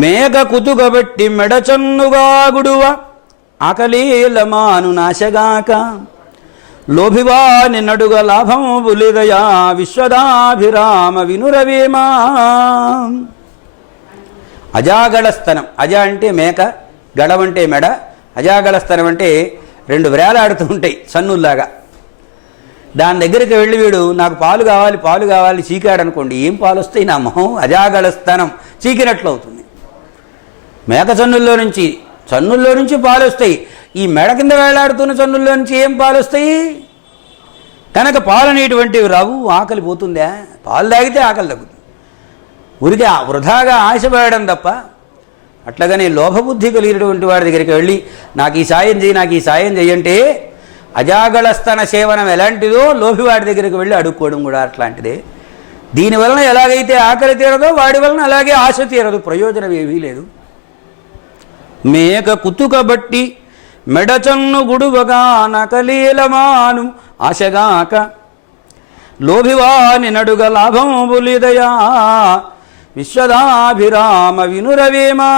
మేఘ కుతుగబట్టి మెడచన్నుగా గుడువ ఆకలీలమాను నాశగాక లోభివాని నడుగ లాభం బులిదయా విశ్వదాభిరామ వినురవేమా. అజాగళస్తనం అజ అంటే మేక గడవంటే మెడ అజాగళస్తనం అంటే రెండు వేలాడుతూ ఉంటాయి సన్నుల్లాగా. దాని దగ్గరికి వెళ్ళి వీడు నాకు పాలు కావాలి పాలు కావాలి చీకాడనుకోండి ఏం పాలు వస్తాయి నా మొహం? అజాగళస్తనం చీకినట్లు అవుతుంది మేక చన్నుల్లో నుంచి చన్నుల్లో నుంచి పాలు వస్తాయి ఈ మెడ కింద వేలాడుతున్న చన్నుల్లో నుంచి ఏం పాలు వస్తాయి కనుక పాలు అనేటువంటివి రావు ఆకలి పోతుందా. పాలు తాగితే ఆకలి తగ్గుతుంది. ఊరికే వృధాగా ఆశపడడం తప్ప అట్లాగనే లోభబుద్ధి కలిగినటువంటి వాడి దగ్గరికి వెళ్ళి నాకు ఈ సాయం చేయి నాకు ఈ సాయం చేయంటే అజాగళస్తన సేవనం ఎలాంటిదో లోభివాడి దగ్గరికి వెళ్ళి అడుక్కోవడం కూడా అట్లాంటిదే. దీనివలన ఎలాగైతే ఆకలి తీరదో వాడి వలన అలాగే ఆశ తీరదు ప్రయోజనం ఏమీ లేదు. మేక కుతుకబట్టి మెడచన్ను గుడువగా నకలీలమాను ఆశగాక. లోభివాని నడుగ లాభంబులిదయా విశ్వదాభిరామ వినురవేమా.